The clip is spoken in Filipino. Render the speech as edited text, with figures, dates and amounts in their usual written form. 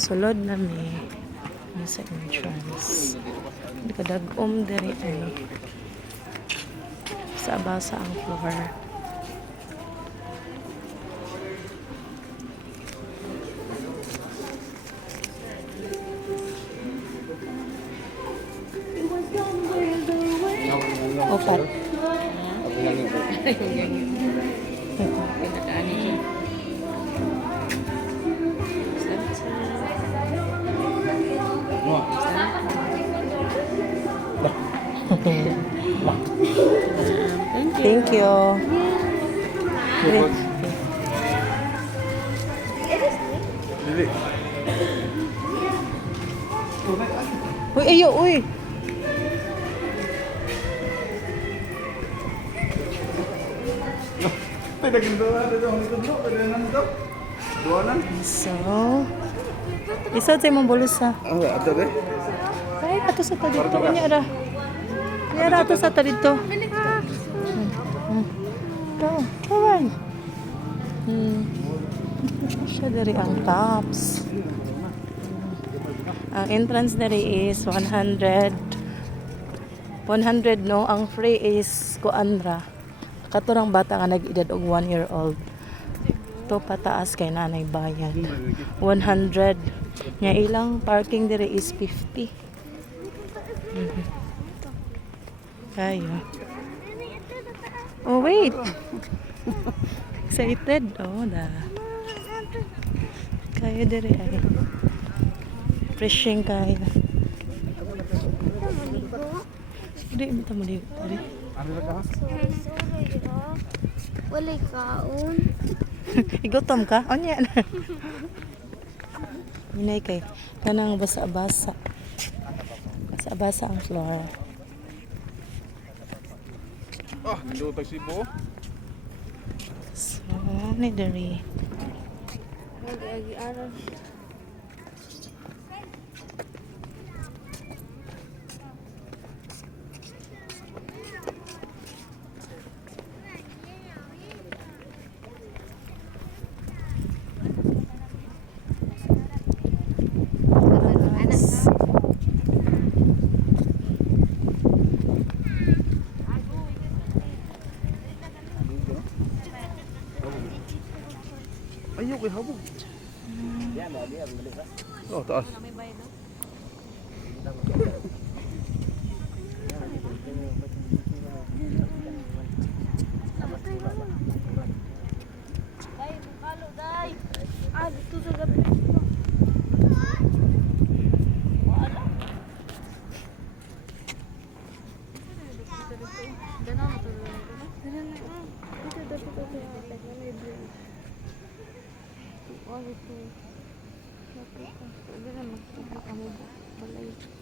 Sulod na mi sa entrance. Hindi ka dag-om diri ay sa basa ang floor. Opat. Thank you. Uy, ayo, uy. So, isa sa imong bulsa. Ato deh. Ay, ato sa dito. Nyara. Nyara ato sa dito. Ito, kawan. Siya dari ang tops. Ang entrance dari is 100. 100 no, ang free is kuandra. Katurang bata nga nag-edad og 1 year old. To pataas kay nanay bayad. 100. Nya ilang parking dire is 50. Kayo. Oh wait. Excited. Oh da. Kayo dire ay. Freshing kayo. Hindi mo ta muli dire. Wala kaon. Igutom ka? O niya na. Minay kay kanang basa-basa. Basa-basa ang floor. Dulu taksibo. So, ni dari. Lagi araw. Ayo kay habog. Oh, taas. Dai, bukalo dai. Dito sa gabi. Wala. Ganun to. Ganun na. Ito. Ito. Ito.